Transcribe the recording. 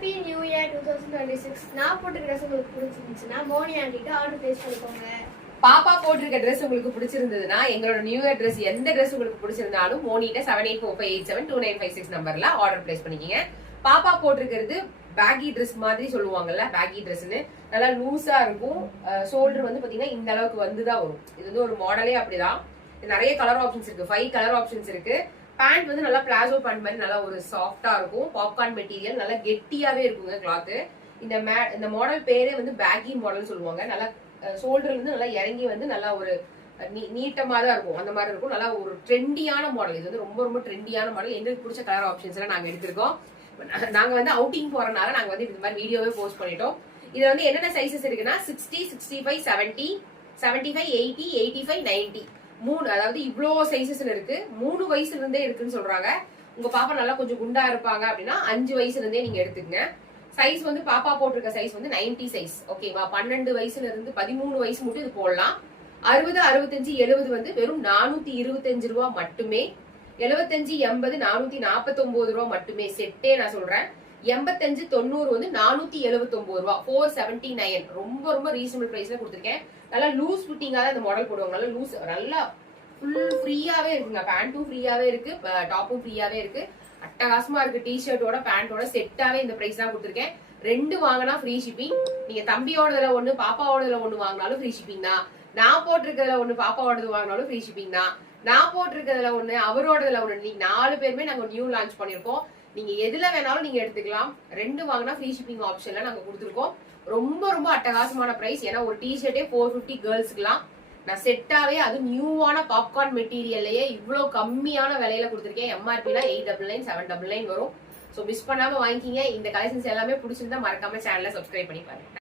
Happy new year 2026. நான் போட்ட dress உங்களுக்கு பிடிச்சிருந்துச்சுன்னா மோனி ஆண்டிட்டு ஆர்டர் பிளேஸ் பண்ணிக்கோங்க. பாப்பா போட்டிருக்க ட்ரெஸ் உங்களுக்கு பிடிச்சிருந்ததுன்னா எங்களோட நியூ இயர் ட்ரெஸ் எந்த ட்ரெஸ் உங்களுக்கு பிடிச்சிருந்தாலும் மோனிட்ட 7845872956 நம்பர்ல ஆர்டர் பிளேஸ் பண்ணிக்கீங்க. பாப்பா போட்டிருக்கிறது பேகி ட்ரெஸ் மாதிரி சொல்லுவாங்கல்ல, பேகி ட்ரெஸ்ன்னு நல்லா லூஸா இருக்கும். ஷோல்டர் வந்து பாத்தீங்கன்னா இந்த அளவுக்கு வந்துதான் வரும். இது வந்து ஒரு மாடலே அப்படிதான். நிறைய கலர் ஆப்ஷன்ஸ் இருக்கு, 5 கலர் ஆப்ஷன்ஸ் இருக்கு. பேண்ட் வந்து நல்லா பிளாசோ பேண்ட் மாதிரி நல்லா ஒரு சாஃப்டா இருக்கும். பாப்கார்ன் மெட்டீரியல் நல்லா கெட்டியாவே இருக்குங்க கிளாத். இந்த மாடல் பேரே வந்து பேகி மாடல் சொல்லுவாங்க. நல்லா ஷோல்டர்ல இருந்து நல்லா இறங்கி வந்து நல்லா ஒரு நீட்டமா தான் இருக்கும், அந்த மாதிரி இருக்கும். நல்லா ஒரு ட்ரெண்டியான மாடல். இது வந்து ரொம்ப ரொம்ப ட்ரெண்டியான மாடல். எங்களுக்கு பிடிச்ச கலர் ஆப்ஷன்ஸ் எல்லாம் நாங்க எடுத்திருக்கோம். நாங்க வந்து அவுட்டிங் போறனால நாங்க வந்து இந்த மாதிரி வீடியோவே போஸ்ட் பண்ணிட்டோம். இதுல வந்து என்னென்ன சைசஸ் இருக்குன்னா 60, 65, 70, 75, 80, 85, 90 மூணு, அதாவது இவ்வளோ சைசஸ்ல இருக்கு. 3 வயசுல இருந்தே இருக்குன்னு சொல்றாங்க. உங்க பாப்பா நல்லா கொஞ்சம் குண்டா இருப்பாங்க அப்படின்னா 5 வயசுல இருந்தே நீங்க எடுத்துக்கங்க. சைஸ் வந்து பாப்பா போட்டிருக்க சைஸ் வந்து 90 சைஸ், ஓகேவா? 12 வயசுல இருந்து 13 வயசு மட்டும் இது போடலாம். 60, 65, 70 வந்து வெறும் 425 ரூபா மட்டுமே. 75, 80, 449 ரூபா மட்டுமே செட்டே நான் சொல்றேன். 85, 90 வந்து 479 ரூபா, 479. ரொம்ப ரொம்ப ரீசனபிள் பிரைஸ்ல கொடுத்துருக்கேன். நல்லா லூஸ் ஃபிட்டிங்கா தான் இந்த மாடல் போடுவாங்க. நல்லா லூஸ், நல்லா ஃபுல் ஃப்ரீயாவே இருக்குங்க. பேண்ட்டும் ஃப்ரீயாவே இருக்கு, டாப்பும் ஃப்ரீயாவே இருக்கு. அட்டகாசமா இருக்கு. டிஷர்ட்டோட பேண்டோட செட்டாவே இந்த பிரைஸ் தான் கொடுத்துருக்கேன். 2 வாங்கினா ஃப்ரீ ஷிப்பிங். நீங்க தம்பியோடதுல ஒண்ணு பாப்பாவோடதுல ஒண்ணு வாங்கினாலும் ஃப்ரீ ஷிப்பிங் தான். நான் போட்டிருக்கிறதுல ஒண்ணு பாப்பாவோடது வாங்கினாலும் ஃப்ரீ ஷிப்பிங் தான். நான் போட்டிருக்கிறதுல ஒண்ணு அவரோடதுல ஒண்ணு. நீங்க 4 பேருமே நாங்க நியூ லான்ச் பண்ணிருக்கோம். நீங்க எதுல வேணாலும் நீங்க எடுத்துக்கலாம். 2 வாங்கினா ஃப்ரீ ஷிப்பிங் ஆப்ஷன்ல நாங்க கொடுத்துருக்கோம். ரொம்ப ரொம்ப அட்டகாசமான பிரைஸ். ஏன்னா ஒரு டிஷர்ட்டே 450 கேர்ள்ஸ்க்குலாம். நான் செட்டாவே அது நியூவான பாப்கார்ன் மெட்டீரியல்லையே இவ்வளவு கம்மியான விலையில கொடுத்துருக்கேன். எம்ஆர்பினா 899, 799 வரும். ஸோ மிஸ் பண்ணாம வாங்கிக்கிங்க. இந்த கலெக்ஷன்ஸ் எல்லாமே பிடிச்சிருந்தா மறக்காம சேனலை சப்ஸ்கிரைப் பண்ணி பாருங்க.